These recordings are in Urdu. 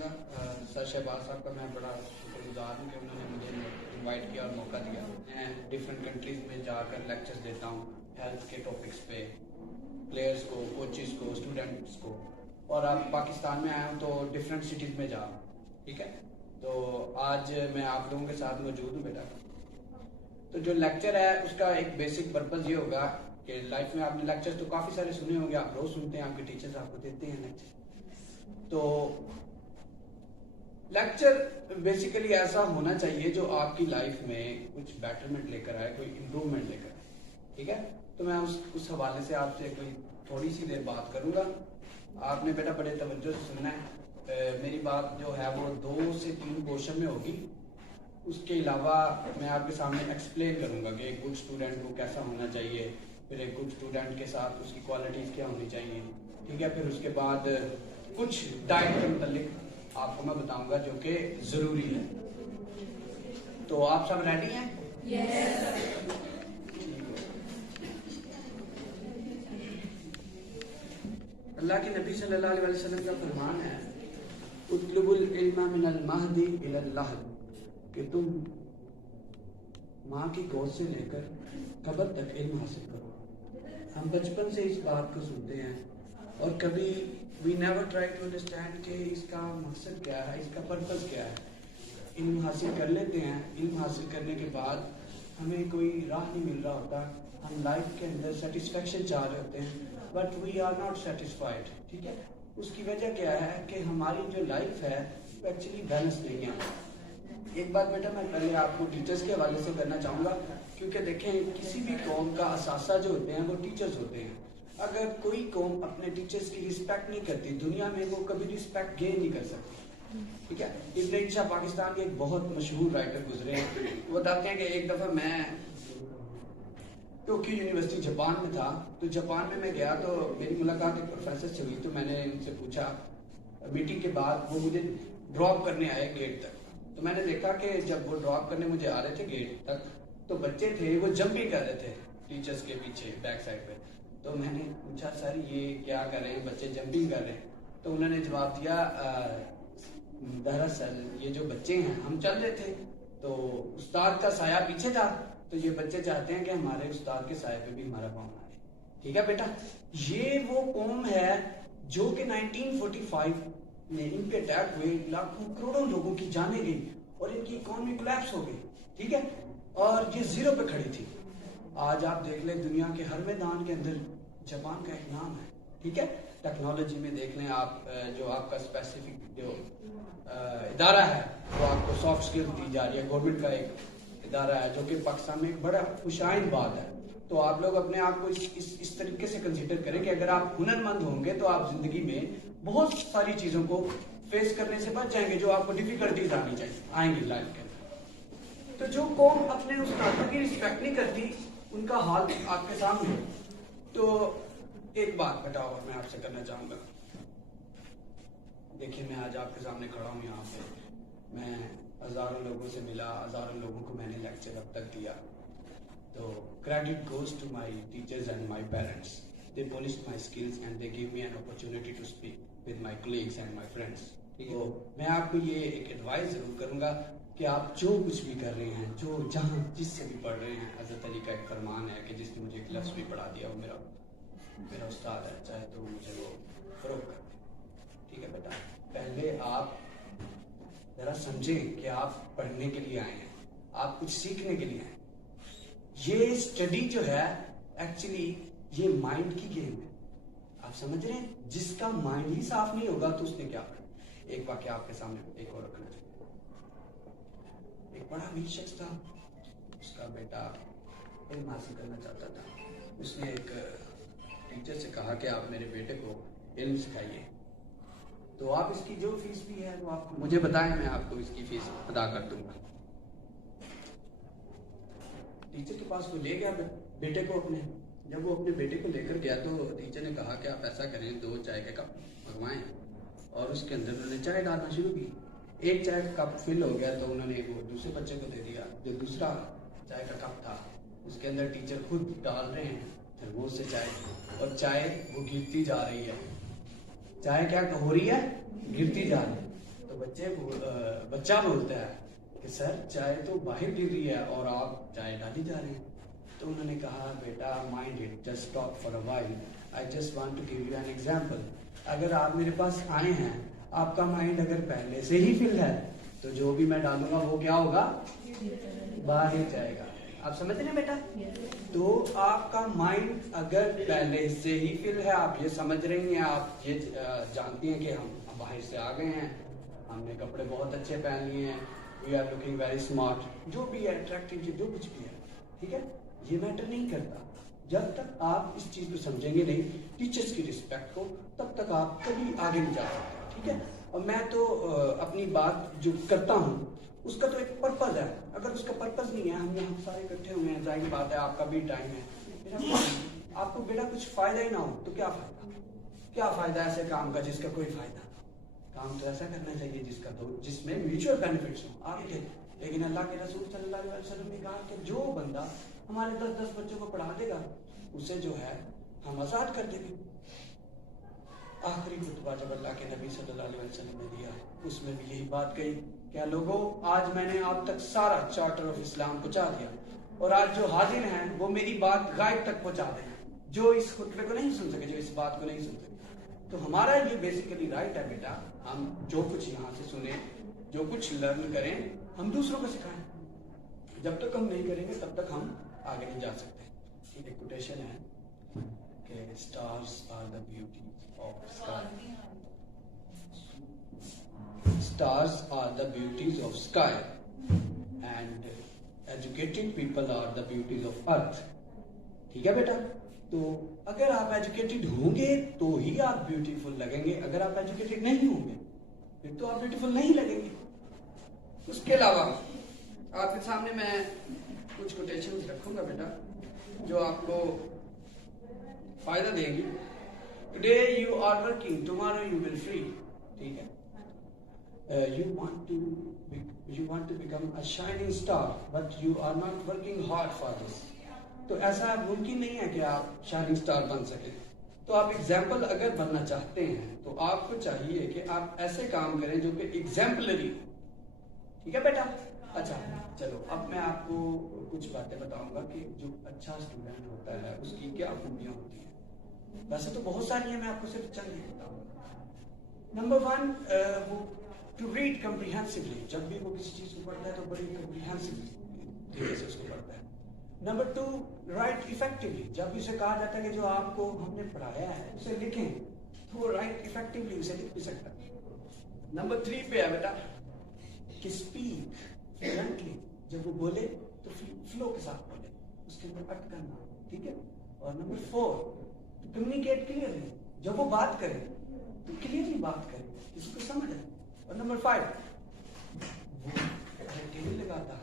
گا سر شہباز صاحب کا میں بڑا شکر گزار ہوں کہ انہوں نے مجھے انوائٹ کیا اور موقع دیا. میں ڈفرینٹ کنٹریز میں جا کر لیکچرز دیتا ہوں ہیلتھ کے ٹاپکس پہ, پلیئرس کو, کوچز کو, اسٹوڈنٹس کو. اور اب پاکستان میں آیا ہوں تو ڈفرینٹ سٹیز میں جا رہا ہوں. ٹھیک ہے, تو آج میں آپ لوگوں کے ساتھ موجود ہوں بیٹا. تو جو لیکچر ہے اس کا ایک بیسک پرپز یہ ہوگا کہ لائف میں آپ نے لیکچر تو کافی سارے سنے ہوں گے, آپ روز سنتے ہیں, آپ کے ٹیچرز آپ کو دیتے ہیں لیکچر. تو لیکچر بیسیکلی ایسا ہونا چاہیے جو آپ کی لائف میں کچھ بیٹرمنٹ لے کر آئے, کوئی امپروومنٹ لے کر آئے. ٹھیک ہے, تو میں اس حوالے سے آپ سے کوئی تھوڑی سی دیر بات کروں گا. آپ نے بیٹا بڑے توجہ سے سننا ہے. میری بات جو ہے وہ 2 سے 3 پورشن میں ہوگی. اس کے علاوہ میں آپ کے سامنے ایکسپلین کروں گا کہ ایک گڈ اسٹوڈنٹ کو کیسا ہونا چاہیے, پھر ایک گڈ اسٹوڈنٹ کے ساتھ اس کی کوالٹیز کیا ہونی چاہیے. ٹھیک ہے, پھر اس کے بعد کچھ ڈائٹ کے متعلق آپ کو میں بتاؤں گا جو کہ ضروری ہے. تو آپ سب ریڈی ہیں؟ اللہ کے نبی صلی اللہ علیہ وسلم کا فرمان ہے اطلب العلم من المہدی الی اللحد, کہ تم ماں کی گود سے لے کر قبر تک علم حاصل کرو. ہم بچپن سے اس بات کو سنتے ہیں اور کبھی we never try to understand کہ اس کا مقصد کیا ہے, اس کا پرپز کیا ہے. علم حاصل کر لیتے ہیں, علم حاصل کرنے کے بعد ہمیں کوئی راہ نہیں مل رہا ہوتا, ہم لائف کے اندر سیٹسفیکشن چاہ رہے ہوتے ہیں but we are not satisfied. ٹھیک ہے, اس کی وجہ کیا ہے کہ ہماری جو لائف ہے وہ ایکچولی بیلنس نہیں ہے. ایک بات بیٹا میں پہلے آپ کو ٹیچرز کے حوالے سے کرنا چاہوں گا, کیونکہ دیکھیں کسی بھی قوم کا اثاثہ جو ہوتے ہیں وہ ٹیچرز ہوتے ہیں. اگر کوئی قوم اپنے ٹیچرز کی رسپیکٹ نہیں کرتی دنیا میں وہ کبھی رسپیکٹ گین نہیں کر سکتی. ٹھیک ہے, ابن انشا پاکستان کے ایک بہت مشہور رائٹر گزرے ہیں, وہ بتاتے ہیں کہ ایک دفعہ میں ٹوکیو یونیورسٹی جاپان میں تھا. تو جاپان میں گیا تو میری ملاقات ایک پروفیسر سے ہوئی. تو میں نے ان سے پوچھا میٹنگ کے بعد, وہ مجھے ڈراپ کرنے آئے گیٹ تک. تو میں نے دیکھا کہ جب وہ ڈراپ کرنے مجھے آ رہے تھے گیٹ تک تو بچے تھے وہ جمپنگ کر رہے تھے ٹیچرز کے پیچھے بیک سائڈ پہ. تو میں نے پوچھا سر یہ کیا کر رہے ہیں, بچے جمپنگ کر رہے ہیں. تو انہوں نے جواب دیا دراصل یہ جو بچے ہیں ہم چل رہے تھے تو استاد کا سایہ پیچھے تھا, تو یہ بچے چاہتے ہیں کہ ہمارے استاد کے سائے پہ بھی ہمارا پاؤں آئے. ٹھیک ہے بیٹا, یہ وہ قوم ہے جو کہ 1945 میں ان پہ اٹیک ہوئے, لاکھوں کروڑوں لوگوں کی جانیں گئی اور ان کی اکانومی کولیپس ہو گئی. ٹھیک ہے, اور یہ زیرو پہ کھڑی تھی. آج آپ دیکھ لیں دنیا کے ہر میدان کے اندر جاپان کا ایک نام ہے. ٹھیک ہے, ٹیکنالوجی میں دیکھ لیں آپ, جو آپ کا اسپیسیفک جو ادارہ ہے وہ آپ کو سافٹ اسکل دی جا رہی ہے. گورنمنٹ کا ایک ادارہ ہے جو کہ پاکستان میں ایک بڑا خوشائن بات ہے. تو آپ لوگ اپنے آپ کو اس طریقے سے کنسیڈر کریں کہ اگر آپ ہنر مند ہوں گے تو آپ زندگی میں بہت ساری چیزوں کو فیس کرنے سے بچ جائیں گے جو آپ کو ڈیفیکلٹیز آئیں گی لائف کے اندر. تو جو قوم اپنے استادوں کی رسپیکٹ نہیں کرتی ان کا حال آپ کے سامنے. تو ایک بات بیٹا اور میں آپ سے کرنا چاہوں گا. دیکھیے میں آج آپ کے سامنے کھڑا ہوں یہاں پہ, میں ہزاروں لوگوں سے ملا, ہزاروں لوگوں کو میں نے لیکچر اب تک دیا. تو credit goes to my teachers and my parents. They polished my skills and they gave me an opportunity to speak with my colleagues and my friends. تو میں آپ کو یہ ایک ایڈوائز ضرور کروں گا کہ آپ جو کچھ بھی کر رہے ہیں, جو جہاں جس سے بھی پڑھ رہے ہیں, حضرت علی کا ایک فرمان ہے کہ جس نے مجھے ایک لفظ بھی پڑھا دیا وہ میرا استاد ہے, چاہے تو مجھے وہ فروغ کر دے. ٹھیک ہے بیٹا, پہلے آپ ذرا سمجھیں کہ آپ پڑھنے کے لیے آئے ہیں, آپ کچھ سیکھنے کے لیے آئے ہیں. یہ اسٹڈی جو ہے ایکچولی یہ مائنڈ کی گیم ہے. آپ سمجھ رہے ہیں, جس کا مائنڈ ہی صاف نہیں ہوگا تو اس نے کیا کرنا. ایک واقعہ آپ کے سامنے ایک اور رکھنا چاہیے. ایک بڑا امیر شخص تھا, اس کا بیٹا علم حاصل کرنا چاہتا تھا. اس نے ایک ٹیچر سے کہا کہ آپ میرے بیٹے کو علم سکھائیے, تو آپ اس کی جو فیس بھی ہے وہ آپ مجھے بتائیں, میں آپ کو اس کی فیس ادا کر دوں گا. ٹیچر کے پاس وہ لے گیا بیٹے کو اپنے. جب وہ اپنے بیٹے کو لے کر گیا تو ٹیچر نے کہا کہ آپ ایسا کریں 2 چائے کے کپ منگوائیں, اور اس کے اندر انہوں نے چائے ڈالنا شروع کی. ایک چائے کا کپ فل ہو گیا تو انہوں نے وہ دوسرے بچے کو دے دیا. جو دوسرا چائے کا کپ تھا اس کے اندر ٹیچر خود ڈال رہے ہیں تربوز سے چائے, اور چائے وہ گرتی جا رہی ہے. چائے کیا ہو رہی ہے, گرتی جا رہی ہے. تو بچہ بولتا ہے کہ سر چائے تو باہر گر رہی ہے اور آپ چائے ڈالی جا رہے ہیں. تو انہوں نے کہا بیٹا mind it, just stop for a while, I just want to give you an example. اگر آپ میرے پاس آئے ہیں, آپ کا مائنڈ اگر پہلے سے ہی فل ہے تو جو بھی میں ڈالوں گا وہ کیا ہوگا, باہر جائے گا. آپ سمجھ رہے ہیں بیٹا؟ تو آپ کا مائنڈ اگر پہلے سے ہی فل ہے, آپ یہ سمجھ رہی ہیں, آپ یہ جانتی ہیں کہ ہم باہر سے آ گئے ہیں, ہم نے کپڑے بہت اچھے پہن لیے ہیں, we are looking very smart, جو بھی ہے اٹریکٹیو, جو کچھ بھی ہے, ٹھیک ہے, یہ میٹر نہیں کرتا. جب تک آپ اس چیز کو سمجھیں گے نہیں, ٹیچرز کی رسپیکٹ کو, تب تک آپ کبھی آگے نہیں جا سکتے. ٹھیک ہے. اور میں تو اپنی بات جو کرتا ہوں اس کا تو ایک پرپز ہے. اگر اس کا پرپز نہیں ہے, ہم یہاں سارے اکٹھے ہوئے ہیں, ظاہر بات ہے آپ کا بھی ٹائم ہے, آپ کو بیٹا کچھ فائدہ ہی نہ ہو تو کیا فائدہ, کیا فائدہ ایسے کام کا جس کا کوئی فائدہ. کام تو ایسا کرنا چاہیے جس میں میوچل بینیفٹس ہوں آپ کے. لیکن اللہ کے رسول صلی اللہ علیہ وسلم نے کہا کہ جو بندہ ہمارے 10 بچوں کو پڑھا دے گا اسے جو ہے ہم آزاد کر دیں گے. آخری خطبہ جب اللہ کے نبی صلی اللہ علیہ وسلم نے دیا, اس میں بھی یہی بات کہی, کیا لوگوں آج میں نے آپ تک سارا چارٹر آف اسلام پہنچا دیا, اور آج جو حاضر ہیں وہ میری بات غائب تک پہنچا دیں, جو اس خطبے کو نہیں سن سکے, جو اس بات کو نہیں سن سکے. تو ہمارا یہ بیسیکلی رائٹ ہے بیٹا, ہم جو کچھ یہاں سے سنیں, جو کچھ لرن کریں, ہم دوسروں کو سکھائیں. جب تک ہم نہیں کریں گے تب تک ہم آگے نہیں جا سکتے. ٹھیک ہے, کوٹیشن ہے کہ stars are the beauty of sky, stars are the beauties of sky and educated people are the beauties of earth. ٹھیک ہے بیٹا. تو اگر آپ ایجوکیٹڈ ہوں گے تو ہی آپ بیوٹیفل لگیں گے, اگر آپ ایجوکیٹڈ نہیں ہوں گے پھر تو آپ بیوٹیفل نہیں لگیں گے. اس کے علاوہ آپ کے سامنے میں کچھ کوٹیشنز رکھوں گا بیٹا جو آپ کو فائدہ دیں گی. Today you are working, tomorrow you will free. ٹھیک ہے. You want to become a shining star, but you are not working hard for this. تو ایسا ممکن نہیں ہے کہ آپ شائننگ اسٹار بن سکیں. تو آپ ایگزامپل اگر بننا چاہتے ہیں تو آپ کو چاہیے کہ آپ ایسے کام کریں جو کہ ایگزامپلری. ٹھیک ہے بیٹا. اچھا چلو, اب میں آپ کو کچھ باتیں بتاؤں گا کہ جو اچھا اسٹوڈنٹ ہوتا ہے اس کی کیا خوبیاں ہوتی ہیں. ویسے تو بہت ساری ہیں, میں آپ کو صرف چند ہی بتاؤں گا. نمبر 1, وہ ٹو ریڈ کمپریہنسولی. جب بھی وہ کسی چیز کو پڑھتا ہے تو بڑی کمپریہنسولی طریقے سے اس کو پڑھتا ہے. Number 2, right effectively. جب اسے کہا جاتا ہے کہ جو آپ کو ہم نے پڑھایا ہے اسے لکھیں تو وہ رائٹ افیکٹولی اسے لکھ بھی سکتا ہے. نمبر 3 پہ ہے بیٹا کہ اسپیک فلوئنٹلی. جب وہ بولے تو فلو کے ساتھ بولے, اس کے اندر اٹکنا. ٹھیک ہے. اور نمبر 4, کمیونیکیٹ کلیئرلی. جب وہ بات کرے تو کلیئرلی بات کرے, کسی کو سمجھ آئے. اور نمبر 5, وہ نہیں لگاتا.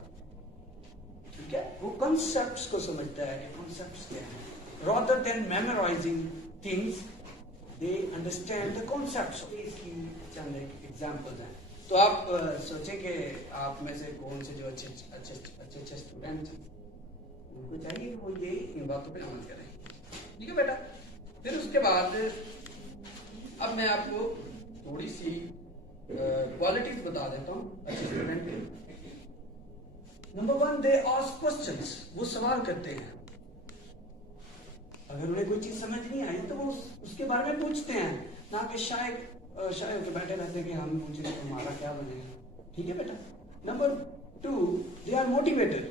ٹھیک ہے. وہ کنسیپٹس کو سمجھتا ہے کہ کنسیپٹس کیا ہیں. rather than memorizing things, they understand the concepts. اس کی چند ایگزامپلز ہیں. تو آپ سوچیں کہ آپ میں سے کون سے جو اچھے اسٹوڈنٹ ہیں ان کو چاہیے کہ وہ یہ ان باتوں پہ عمل کریں. ٹھیک ہے بیٹا. پھر اس کے بعد اب میں آپ کو تھوڑی سی کوالٹیز بتا دیتا ہوں اچھے اسٹوڈنٹ کے. Number 1, they ask questions. وہ سوال کرتے ہیں. اگر انہیں کوئی چیز سمجھ نہیں آئی تو وہ اس کے بارے میں پوچھتے ہیں, نہ کہ شاید کے بیٹھے رہتے کہ ہم پوچھیں تو ہمارا کیا بنے گا. ٹھیک ہے بیٹا. Number 2, they are motivated.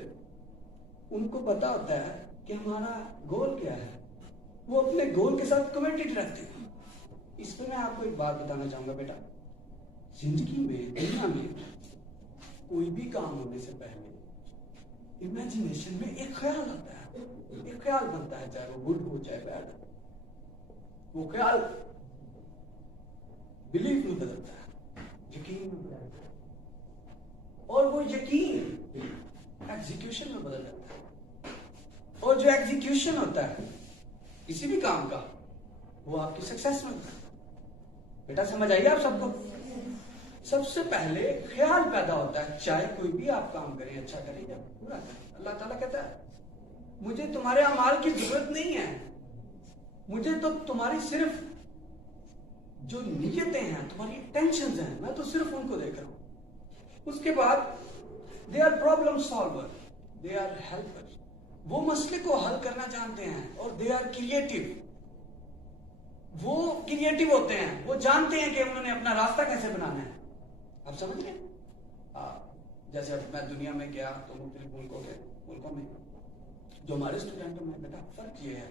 ان کو پتا ہوتا ہے کہ ہمارا گول کیا ہے, وہ اپنے گول کے ساتھ کمیٹڈ رہتے ہیں. اس پہ میں آپ کو ایک بات بتانا چاہوں گا بیٹا. زندگی میں, دنیا میں کوئی بھی کام ہونے سے پہلے امیجنیشن میں ایک خیال آتا ہے, ایک خیال بنتا ہے, چاہے وہ گڈ ہو چاہے بیڈ. وہ خیال بلیف میں بدلتا ہے, یقین میں بدلتا ہے, اور وہ یقین ایگزیکیوشن میں بدل جاتا ہے. اور جو ایگزیکیوشن ہوتا ہے کسی بھی کام کا وہ آپ کی سکسیس میں ہوتا ہے. بیٹا سمجھ آئیے آپ سب کو. سب سے پہلے خیال پیدا ہوتا ہے, چاہے کوئی بھی آپ کام کریں, اچھا کریں یا برا کریں. اللہ تعالیٰ کہتا ہے مجھے تمہارے اعمال کی ضرورت نہیں ہے, مجھے تو تمہاری صرف جو نیتیں ہیں, تمہاری ٹینشنز ہیں, میں تو صرف ان کو دیکھ رہا ہوں. اس کے بعد they are problem solver, they are helper, وہ مسئلے کو حل کرنا جانتے ہیں, اور دے آر کریٹو, وہ کریٹو ہوتے ہیں, وہ جانتے ہیں کہ انہوں نے اپنا راستہ کیسے بنانا ہے. آپ سمجھ گئے؟ جیسے اب میں دنیا میں گیا تو مختلف ملکوں میں جو ہمارے اسٹوڈنٹوں میں بیٹا فرق یہ ہے,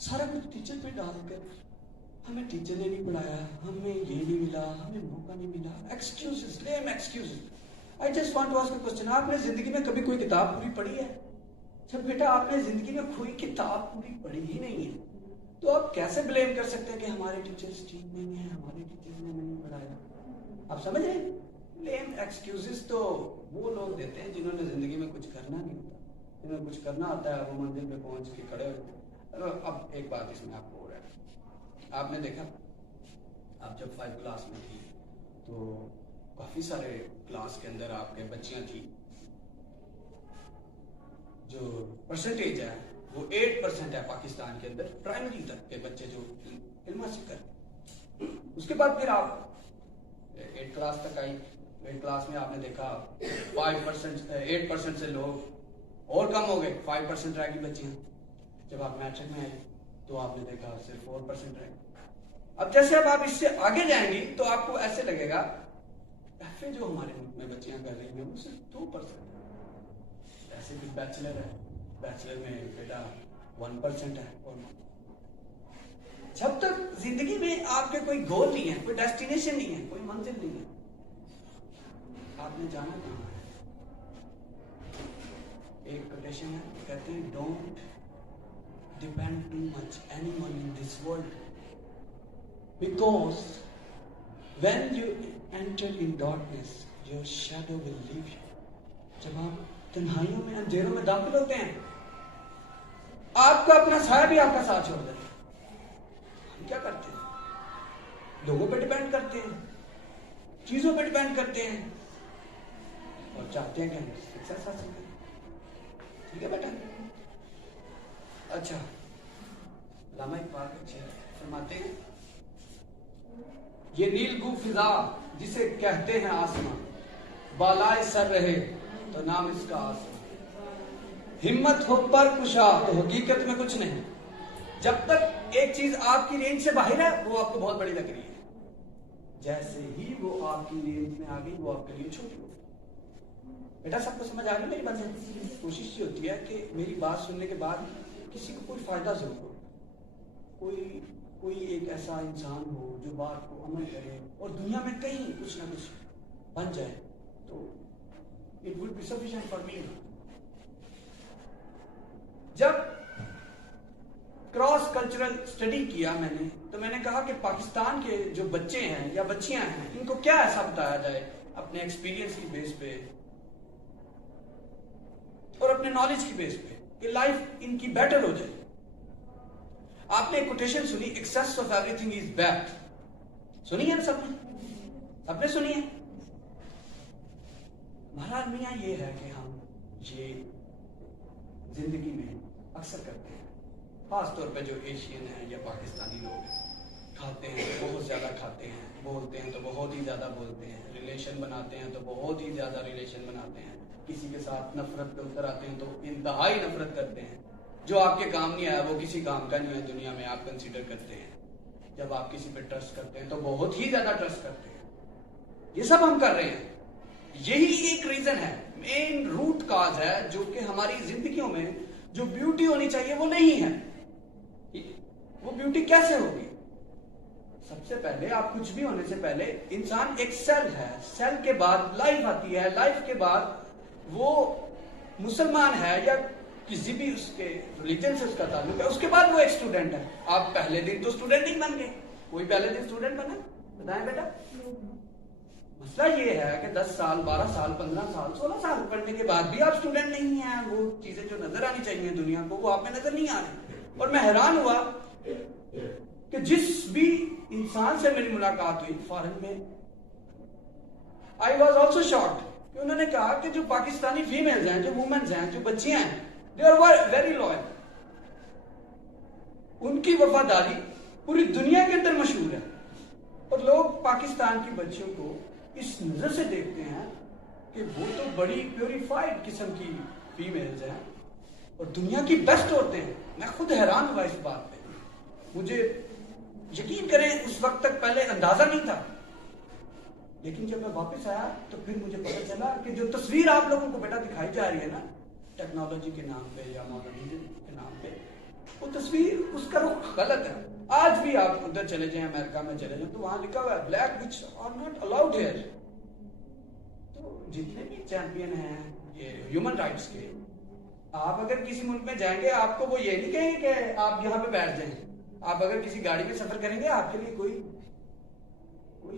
سارا کچھ ٹیچر پہ ڈال کر ہمیں ٹیچر نے نہیں پڑھایا, ہمیں یہ نہیں ملا, ہمیں موقع نہیں ملا, excuses, lame excuses. I just want to ask a question. آپ نے زندگی میں کبھی کوئی کتاب پوری پڑھی ہے؟ جب بیٹا آپ نے زندگی میں کوئی کتاب پوری پڑھی ہی نہیں ہے, تو آپ کیسے بلیم کر سکتے ہیں کہ ہمارے ٹیچرز ٹھیک نہیں ہیں, ہمارے ٹیچرز نے نہیں پڑھایا؟ آپ سمجھ رہے ہیں؟ لیم ایکسکیوزز تو وہ لوگ دیتے ہیں جنہوں نے زندگی میں کچھ کرنا نہیں ہوتا. جنہیں کچھ کرنا ہوتا ہے وہ منزل پہ پہنچ کے کھڑے ہوتے ہیں. اب ایک بات اس میں آپ کو ہو رہا ہے, آپ نے دیکھا آپ جب 5 کلاس میں تھی تو کافی سارے کلاس کے اندر آپ کے بچیاں تھیں, جو پرسنٹیج ہے وہ 8% ہے پاکستان کے اندر, پرائمری تک کے بچے جو علم حاصل کرتے. اس کے بعد پھر آپ 8 کلاس تک آئی, 8 کلاس میں آپ نے دیکھا 5%, 8% سے لوگ اور کم ہو گئے, 5% رہ گئی بچیاں. جب آپ میٹرک میں آئے تو آپ نے دیکھا صرف 4% رہ گئی. اب جیسے اب آپ اس سے آگے جائیں گی تو آپ کو ایسے لگے گا ایف اے جو ہمارے ملک میں بچیاں کر رہی ہیں وہ صرف 2%. ایسے بھی بیچلر ہے, بیچلر میں بیٹا 1% ہے. اور جب تک زندگی میں آپ کے کوئی گول نہیں ہے, کوئی ڈیسٹینیشن نہیں ہے, کوئی منزل نہیں ہے, آپ نے جانا کہاں ہے. ایک کوٹیشن ہے, کہتے ہیں don't depend too much any one in this world, because when you enter in darkness your shadow will leave you. جب آپ تنہائیوں میں, اندھیروں میں داخل ہوتے ہیں, آپ کا اپنا سایہ بھی آپ کا ساتھ چھوڑ دیتا ہے. ہم کیا کرتے ہیں؟ لوگوں پہ ڈیپینڈ کرتے ہیں, چیزوں پہ ڈیپینڈ کرتے ہیں, اور چاہتے ہیں کہ ہم سکسیس حاصل کریں. ٹھیک ہے بیٹا؟ اچھا, علامہ اقبال اچھے فرماتے ہیں یہ نیلگوں فضا جسے کہتے ہیں آسماں, بالائے سر رہے تو نام اس کا آسماں. ہمت ہو پر کشا تو حقیقت میں کچھ نہیں. جب تک ایک چیز آپ کی رینج سے باہر ہے وہ آپ کو بہت بڑی لگ رہی ہے, جیسے ہی وہ آپ کی رینج میں آ گئی وہ آپ کے لیے چھوٹی ہو گئی. بیٹا سب کو سمجھ آ گئی میری بات ہے؟ کوشش یہ ہوتی ہے کہ میری بات سننے کے بعد کسی کو کوئی فائدہ ضرور ہو, کوئی ایک ایسا انسان ہو جو بات کو عمل کرے اور دنیا میں کہیں کچھ نہ کچھ بن جائے, تو it would be sufficient for me. جب کراس کلچرل اسٹڈی کیا میں نے تو میں نے کہا کہ پاکستان کے جو بچے ہیں یا بچیاں ہیں ان کو کیا ایسا بتایا جائے اپنے ایکسپیرینس کی بیس پہ اور اپنے نالج کی بیس پہ کہ لائف ان کی بیٹر ہو جائے. آپ نے ایک کوٹیشن سنی, excess of everything is bad. سنی ہے سب نے سنی ہے. ہمارا المیہ یہ ہے کہ ہم یہ زندگی میں اکثر کرتے ہیں, خاص طور پہ جو ایشین ہیں یا پاکستانی لوگ کھاتے ہیں بہت زیادہ کھاتے ہیں, بولتے ہیں تو بہت ہی زیادہ بولتے ہیں, ریلیشن بناتے ہیں تو بہت ہی زیادہ ریلیشن بناتے ہیں, کسی کے ساتھ نفرت پہ اتر آتے ہیں تو انتہائی نفرت کرتے ہیں. جو آپ کے کام نہیں آیا وہ کسی کام کا نہیں ہے دنیا میں آپ کنسیڈر کرتے ہیں. جب آپ کسی پہ ٹرسٹ کرتے ہیں تو بہت ہی زیادہ ٹرسٹ کرتے ہیں. یہ سب ہم کر رہے ہیں. یہی ایک ریزن ہے, مین روٹ کاز ہے جو کہ ہماری زندگیوں میں جو بیوٹی ہونی چاہیے وہ نہیں ہے. وہ بیوٹی کیسے ہوگی؟ سب سے پہلے آپ کچھ بھی ہونے سے پہلے انسان ایک سیل ہے, سیل کے بعد لائف آتی ہے, لائف کے بعد وہ مسلمان ہے یا کسی بھی اس کے ریلیجن سے اس کا تعلق ہے, اس کے بعد وہ ایک اسٹوڈنٹ ہے. آپ پہلے دن تو اسٹوڈنٹ نہیں بن گئے, کوئی پہلے دن اسٹوڈنٹ بنا؟ بتائیں بیٹا. مسئلہ یہ ہے کہ 10 سال 12 سال 15 سال 16 سال پڑھنے کے بعد بھی آپ اسٹوڈنٹ نہیں ہیں. وہ چیزیں جو نظر آنی چاہیے دنیا کو وہ آپ میں نظر نہیں آ رہی. اور میں حیران ہوا کہ جس بھی انسان سے میری ملاقات ہوئی فارن میں, آئی واز آلسو شاکڈ کہ انہوں نے کہا کہ جو پاکستانی فیمیلز ہیں, جو وومنز ہیں, جو بچیاں ہیں, they are very loyal. ان کی وفاداری پوری دنیا کے اندر مشہور ہے، اور لوگ پاکستان کی بچیوں کو اس نظر سے دیکھتے ہیں کہ وہ تو بڑی پیوریفائڈ قسم کی فیمیلز ہیں اور دنیا کی بیسٹ عورتیں ہیں. میں خود حیران ہوا اس بات پہ. مجھے یقین کریں اس وقت تک پہلے اندازہ نہیں تھا، لیکن جب میں واپس آیا تو پھر مجھے پتہ چلا کہ جو تصویر آپ لوگوں کو بیٹا دکھائی جا رہی ہے نا ٹیکنالوجی کے نام پہ یا ماڈرنزم کے نام پہ، وہ تصویر اس کا رخ غلط ہے. آج بھی آپ ادھر چلے جائیں، امریکہ میں چلے جائیں تو وہاں لکھا ہوا ہے black witch are not allowed here. تو جتنے بھی چیمپئن ہیں یہ ہیومن رائٹس کے، آپ اگر کسی ملک میں جائیں گے آپ کو وہ یہ نہیں کہیں گے کہ آپ یہاں پہ بیٹھ جائیں. آپ اگر کسی گاڑی میں سفر کریں گے آپ کے لیے کوئی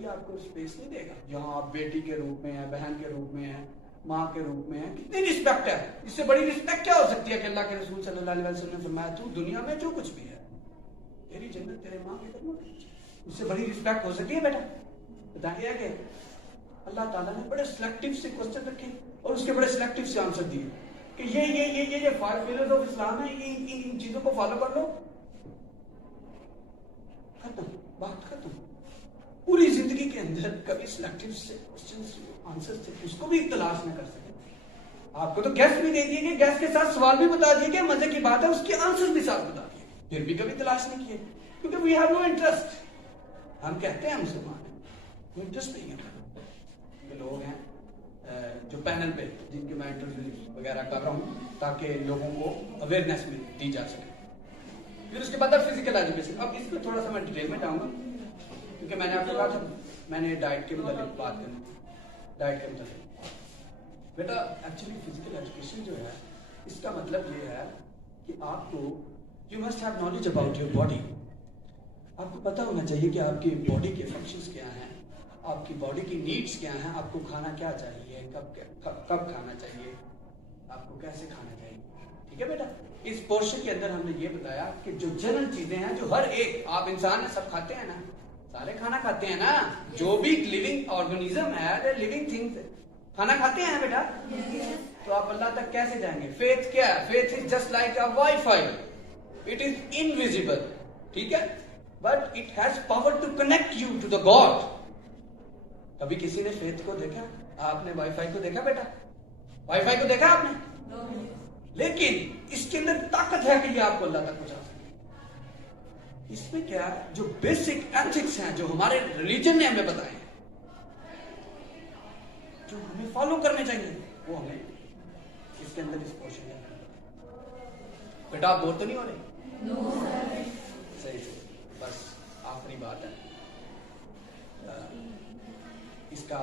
آپ کو اسپیس نہیں دے گا. جہاں آپ بیٹی کے روپ میں ہیں، بہن کے روپ میں ہیں، ماں کے روپ میں ہیں. کتنی رسپیکٹ ہے، اس سے بڑی رسپیکٹ کیا ہو سکتی ہے کہ اللہ کے رسول صلی اللہ علیہ وسلم نے فرمایا تو دنیا میں جو کچھ بھی ہے تیری جنت تیرے ماں کے قدموں میں. اس سے بڑی رسپیکٹ ہو سکتی ہے بیٹا؟ بتائیے کہ اللہ تعالیٰ نے بڑے سلیکٹیو سے کوسچن رکھے اور اس کے بڑے سلیکٹیو سے آنسر دیے کہ یہ 5 پلرز آف اسلام ہے، ان چیزوں کو فالو کر لو، ختم، بات ختم. پوری زندگی کے اندر کبھی سلیکٹیو سے کوسچنز آنسر سے اس کو بھی تلاش نہ کر سکے. آپ کو تو گیس بھی دے دیے گے، گیس کے ساتھ سوال بھی بتا دیے گے، مزے کی بات ہے اس کے آنسر بھی ساتھ بتا دیے، پھر بھی کبھی تلاش نہیں کیے کیونکہ وی ہیو نو انٹرسٹ. ہم کہتے ہیں مسلمان ہیں، کوئی انٹرسٹ نہیں ہے. لوگ ہیں جو پینل پہ جن کے میں انٹرویو وغیرہ کر رہا ہوں تاکہ لوگوں کو اویئرنیس میں دی جا سکے. پھر اس کے بعد فزیکل ایجوکیشن. اب اس پہ تھوڑا سا میں ڈیٹیل میں جاؤں گا کیونکہ میں نے آپ کو کہا تھا میں نے ڈائٹ کے متعلق بات کرنی. ڈائٹ کے متعلق بیٹا ایکچولی فزیکل ایجوکیشن جو ہے اس کا مطلب یہ ہے کہ آپ کو you must have knowledge about your body. آپ کو پتا ہونا چاہیے کہ آپ کی باڈی کے فنکشنز کیا ہیں، آپ کی باڈی کی نیڈس کیا ہیں، آپ کو کھانا کیا چاہیے، کب کھانا چاہیے، آپ کو کیسے کھانا چاہیے. ٹھیک ہے بیٹا؟ اس پورشن کے اندر ہم نے یہ بتایا کہ جو جنرل چیزیں ہیں جو ہر ایک آپ انسان سب کھاتے ہیں نا، سارے کھانا کھاتے ہیں نا، جو بھی لیونگ آرگنیزم ہے لیونگ تھنگز کھانا کھاتے ہیں بیٹا. تو آپ اللہ تک کیسے جائیں گے؟ فیتھ کیا ہے؟ Faith is just like a wifi, it is invisible. ٹھیک ہے، but it has power to connect you to the God. کبھی کسی نے فیتھ کو دیکھا؟ آپ نے وائی فائی کو دیکھا بیٹا؟ وائی فائی کو دیکھا آپ نے؟ لیکن اس کے اندر طاقت ہے کہ یہ آپ کو اللہ تک پہنچا سکے. اس میں کیا ہے؟ جو بیسک ایتھکس ہیں جو ہمارے ریلیجن نے ہمیں بتائے ہیں، جو ہمیں فالو کرنے چاہیے، وہ ہمیں اس کے اندر اس پورشن میں. بیٹا آپ بور تو نہیں ہو رہے؟ صحیح سے بس آخری بات ہے. اس کا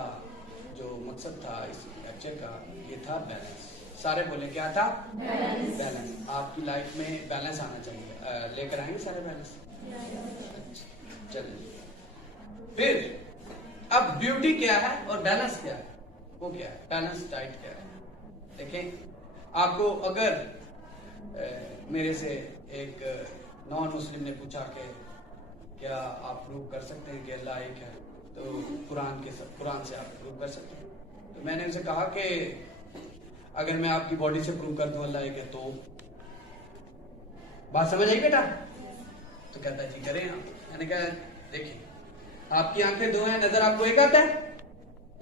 جو مقصد تھا اس لیکچر کا یہ تھا بیلنس. سارے بولے کیا تھا؟ بیلنس. آپ کی لائف میں بیلنس آنا چاہیے. لے کر آئیں گے سارے بیلنس؟ چلیے. پھر اب بیوٹی کیا ہے اور بیلنس کیا ہے؟ وہ کیا ہے؟ بیلنس ڈائٹ کیا ہے؟ دیکھیں آپ کو اگر میرے سے ایک نان مسلم نے پوچھا کہ کیا آپ پروو کر سکتے ہیں کہ اللہ ایک ہے، تو قرآن سے آپ پروو کر سکتے ہیں. تو میں نے ان سے کہا کہ اگر میں آپ کی باڈی سے پروو کر دوں اللہ ایک ہے تو بات سمجھ آئی بیٹا؟ تو کہتا جی کریں آپ. میں نے کہا دیکھیں آپ کی آنکھیں دو ہیں، نظر آپ کو ایک آتا ہے؟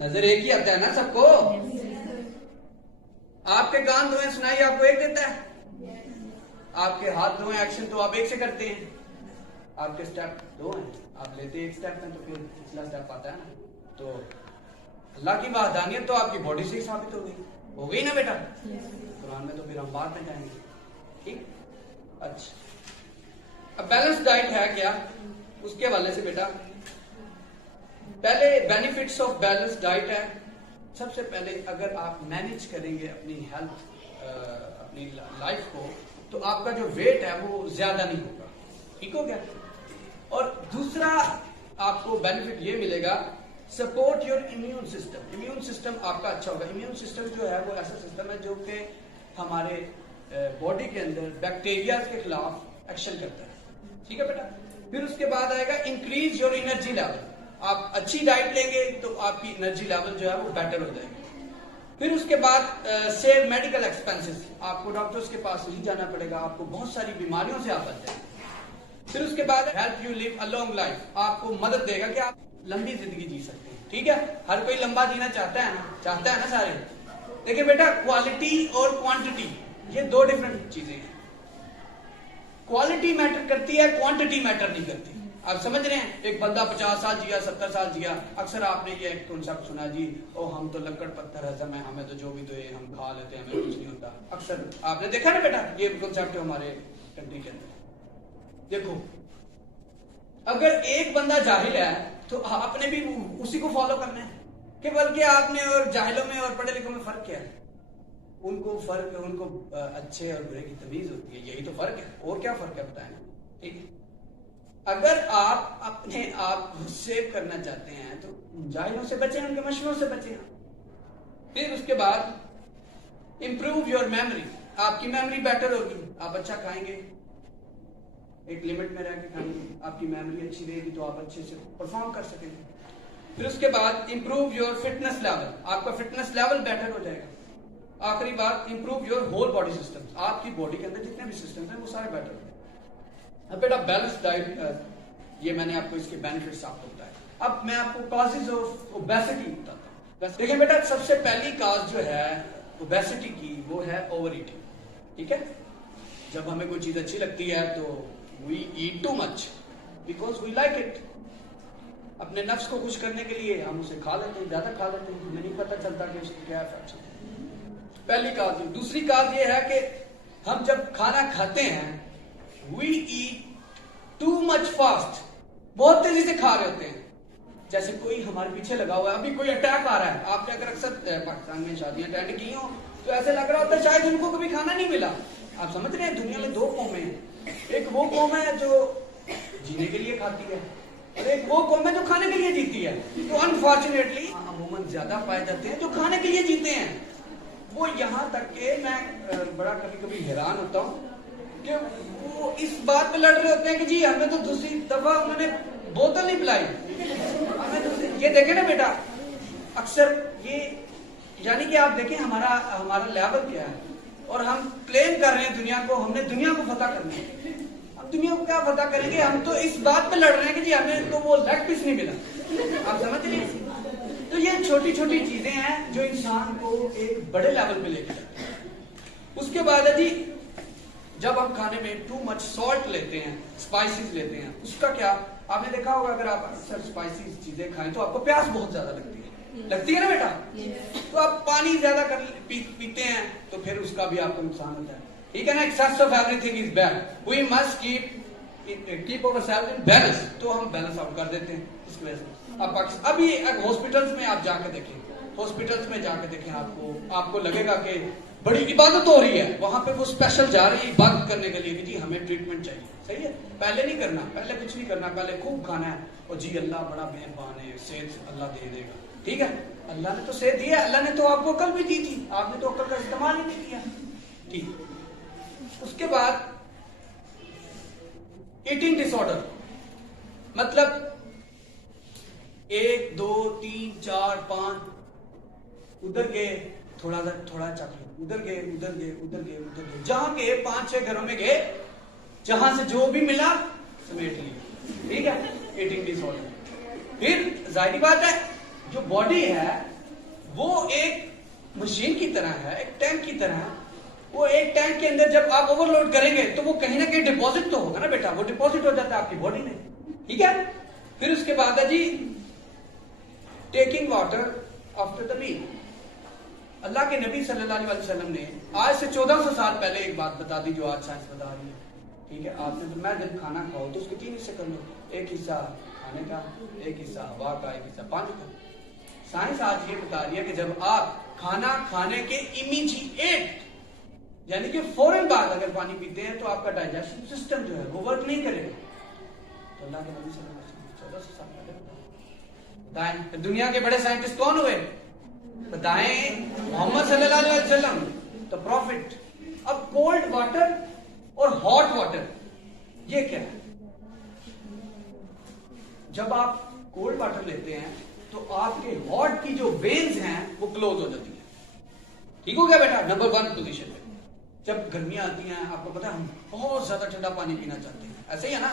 نظر ایک ہی آتا ہے نا سب کو. آپ کے کان دو ہیں، سنائی آپ کو ایک دیتا ہے. آپ کے ہاتھ دو ہیں، ایکشن تو آپ ایک سے کرتے ہیں. آپ کے سٹیپ دو ہیں، آپ لیتے ایک سٹیپ ہیں تو پھر پچھلا سٹیپ آتا ہے نا. تو اللہ کی وحدانیت تو آپ کی باڈی سے ہی ثابت ہو گئی نا بیٹا. قرآن میں تو پھر ہم بعد میں جائیں گے. ٹھیک. اچھا اب بیلنس ڈائٹ ہے کیا؟ اس کے حوالے سے بیٹا پہلے بینیفٹس آف بیلنس ڈائٹ ہے. سب سے پہلے اگر آپ مینیج کریں گے اپنی ہیلتھ اپنی لائف کو تو آپ کا جو ویٹ ہے وہ زیادہ نہیں ہوگا. ٹھیک ہو گیا. اور دوسرا آپ کو بینیفٹ یہ ملے گا support your immune system. Immune system آپ کا اچھا ہوگا. امیون سسٹم جو ہے وہ ایسا سسٹم ہے جو کہ ہمارے باڈی کے اندر بیکٹیریا کے خلاف ایکشن کرتا ہے. ٹھیک ہے بیٹا. پھر اس کے بعد آئے گا انکریز یور انرجی لیول. آپ اچھی ڈائٹ لیں گے تو آپ کی انرجی لیول جو ہے وہ بیٹر ہو جائے گی. پھر اس کے بعد سیو میڈیکل ایکسپینسز. آپ کو ڈاکٹرز کے پاس نہیں جانا پڑے گا، آپ کو بہت ساری بیماریوں سے آپ بچ جائیں گے. پھر اس کے بعد help you live a long life, آپ کو مدد دے گا کہ آپ لمبی زندگی جی سکتے ہیں. ٹھیک ہے, ہر کوئی لمبا جینا چاہتا ہے نا سارے. دیکھیں بیٹا, کوالٹی اور کوانٹٹی یہ دو ڈفرنٹ چیزیں ہیں. کوالٹی میٹر کرتی ہے, کوانٹٹی میٹر نہیں کرتی. آپ سمجھ رہے ہیں, ایک بندہ 50 سال جیا, 70 سال جیا, اکثر آپ نے یہ ایک کنسپٹ سنا جی, او ہم تو لکڑ پتھر ہضم ہیں, ہمیں تو جو بھی دے ہم کھا لیتے ہیں, ہمیں کچھ نہیں ہوتا. اکثر آپ نے دیکھا نا بیٹا, یہ کنسپٹ ہے ہمارے کنٹری کے اندر. دیکھو, اگر ایک بندہ جاہل ہے تو آپ نے بھی اسی کو فالو کرنا ہے, کہ بلکہ آپ نے اور جاہلوں میں اور پڑھے لکھوں میں فرق کیا ہے؟ ان کو اچھے اور برے کی تمیز ہوتی ہے, یہی تو فرق ہے. اور کیا فرق ہے بتائیں. ٹھیک ہے, اگر آپ اپنے آپ کو سیو کرنا چاہتے ہیں تو جاہلوں سے بچیں, ان کے مشوروں سے بچیں. پھر اس کے بعد امپروو یور میموری, آپ کی میموری بیٹر ہوگی, آپ اچھا کھائیں گے, ایک لمٹ میں رہ کے کھائیں گے, آپ کی میموری اچھی رہے گی تو آپ اچھے سے پرفارم کر سکیں گے. پھر اس کے بعد امپروو یور فٹنس لیول, آپ کا فٹنس لیول بیٹر ہو جائے گا. آخری بات, improve your whole body system, آپ کی باڈی کے اندر جتنے بھی سسٹمز ہیں وہ سارے بیٹر ہو جائیں. اب بیٹا بیلنس ڈائٹ, یہ میں نے آپ کو اس کے بینیفٹس آپ کو بتایا. اب میں آپ کو کازز آف اوبیسٹی بتاتا ہوں. دیکھیں بیٹا, سب سے پہلی کاز جو ہے اوبیسٹی کی وہ ہے اوور ایٹنگ. ٹھیک ہے, جب ہمیں کوئی چیز اچھی لگتی ہے تو we eat too much because we like it. اپنے نفس کو خوش کرنے کے لیے ہم اسے کھا لیتے ہیں, زیادہ کھا لیتے ہیں, ہمیں نہیں پتہ چلتا کہ اس کی کیا افیکٹس ہیں. پہلی کاز. دوسری کاز یہ ہے کہ ہم جب کھانا کھاتے ہیں we eat too much fast, بہت تیزی سے کھا رہے ہوتے ہیں. جیسے کوئی ہمارے پیچھے لگا ہوا ہے, ابھی کوئی اٹیک آ رہا ہے. آپ نے اگر اکثر پاکستان میں شادیاں اٹینڈ کی ہوں تو ایسے لگ رہا ہوتا ہے شاید ان کو کبھی کھانا نہیں ملا. آپ سمجھ رہے ہیں, دنیا میں دو قومیں ہیں, ایک وہ قوم ہے جو جینے کے لیے کھاتی ہے اور ایک وہ قوم ہے جو کھانے کے لیے جیتی ہے. تو انفارچونیٹلی عموماً زیادہ پائے جاتے ہیں جو کھانے کے لیے جیتے ہیں. وہ یہاں تک کہ میں بڑا کبھی کبھی حیران ہوتا ہوں کہ وہ اس بات پہ لڑ رہے ہوتے ہیں کہ جی ہمیں تو دوسری دفعہ انہوں نے بوتل نہیں پلائی. یہ دیکھیں نا بیٹا, اکثر یہ یعنی کہ آپ دیکھیں ہمارا لیول کیا ہے, اور ہم کلیم کر رہے ہیں دنیا کو, ہم نے دنیا کو فتح کرنا ہے. اب دنیا کو کیا فتح کریں گے, ہم تو اس بات پہ لڑ رہے ہیں کہ جی ہمیں تو وہ لیگ پیس نہیں ملا. آپ سمجھ رہے ہیں. تو یہ چھوٹی چھوٹی چیزیں ہیں جو انسان کو ایک بڑے لیول پہ لے کے جاتی ہیں. اس کے بعد ہے جی, جب ہم کھانے میں ٹو مچ سالٹ لیتے ہیں, اسپائسیز لیتے ہیں, اس کا کیا, آپ نے دیکھا ہوگا اگر آپ اکثر اسپائسی چیزیں کھائیں تو آپ کو پیاس بہت زیادہ لگتی ہے نا بیٹا. تو آپ پانی زیادہ پیتے ہیں تو پھر اس کا بھی آپ کو نقصان ہوتا ہے. ٹھیک ہے نا, excess of everything is bad, we must keep our self in balance. تو ہم بیلنس آؤٹ کر دیتے ہیں اس کی وجہ سے. ابھی ہاسپٹلس میں آپ جا کے دیکھیں, ہاسپٹلس میں جا کے دیکھیں, آپ کو لگے گا کہ بڑی عبادت ہو رہی ہے. وہاں پہ وہ اسپیشل جا رہی ہے عبادت کرنے کے لیے کہ جی ہمیں ٹریٹمنٹ چاہیے. صحیح ہے, پہلے نہیں کرنا, پہلے کچھ نہیں کرنا, پہلے خوب کھانا ہے اور جی اللہ بڑا مہربان ہے, صحت اللہ دے دے گا. ٹھیک ہے, اللہ نے تو صحت دی ہے, اللہ نے تو آپ کو عقل بھی دی تھی, آپ نے تو عقل کا استعمال ہی نہیں کیا. ٹھیک. اس کے بعد ایٹنگ ڈس آرڈر, مطلب 1 2 3 4 5 ادھر گئے, تھوڑا چک لو, ادھر گئے, جہاں گئے 5-6 گھروں میں گئے, جہاں سے جو بھی ملا سمیٹ لی. ٹھیک ہے, ایٹنگ ڈس آرڈر. پھر ظاہری بات ہے جو باڈی ہے وہ ایک مشین کی طرح ہے, ایک ٹینک کی طرح ہے. وہ ایک ٹینک کے اندر جب آپ اوور لوڈ کریں گے تو وہ کہیں نہ کہیں ڈپوزٹ تو ہوگا نا بیٹا, وہ ڈپوزٹ ہو جاتا ہے آپ کی باڈی میں. ٹھیک ہے. پھر اس کے بعد ہے جی ٹیکنگ واٹر آفٹر دا میل. اللہ کے نبی صلی اللہ علیہ وسلم نے آج سے 1400 سال پہلے ایک بات بتا دی جو آج سائنس بتا رہی ہے. ٹھیک ہے, آپ نے فرمایا جب کھانا کھاؤ تو اس کے 3 حصے کر لو, ایک حصہ کھانے کا, ایک حصہ ہوا کا, ایک حصہ پانی کا. سائنس آج یہ بتا رہی ہے کہ جب آپ کھانا کھانے کے امیجیٹ یعنی کہ فوراً بعد اگر پانی پیتے ہیں تو آپ کا ڈائجیشن سسٹم جو ہے وہ ورک نہیں کرے گا. تو اللہ کے نبی صلی اللہ علیہ وسلم 1400 سال پہلے بتائیں. دنیا کے بڑے سائنٹسٹ کون ہوئے بتائیں؟ محمد صلی اللہ علیہ وسلم, the prophet. اب کولڈ واٹر اور ہاٹ واٹر یہ کیا ہے؟ جب آپ کولڈ واٹر لیتے ہیں تو آپ کے ہارٹ کی جو وینز ہیں وہ کلوز ہو جاتی ہیں. ٹھیک ہو گیا بیٹا, نمبر 1 پوزیشن پہ. جب گرمیاں آتی ہیں آپ کو پتا ہے ہم بہت زیادہ ٹھنڈا پانی پینا چاہتے ہیں, ایسے ہی ہے نا,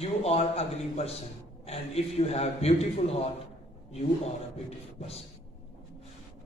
you are ugly person, and if you have beautiful heart you are a beautiful person.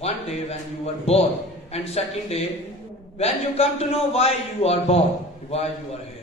One day when you were born, and second day when you come to know why you are born, why you are here.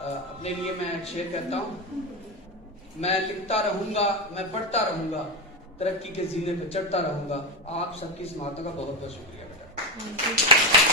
اپنے لیے میں ایک شعر کہتا ہوں، میں لکھتا رہوں گا، میں پڑھتا رہوں گا، ترقی کے زینے پہ چڑھتا رہوں گا. آپ سب کی سماعتوں کا بہت بہت شکریہ بیٹا.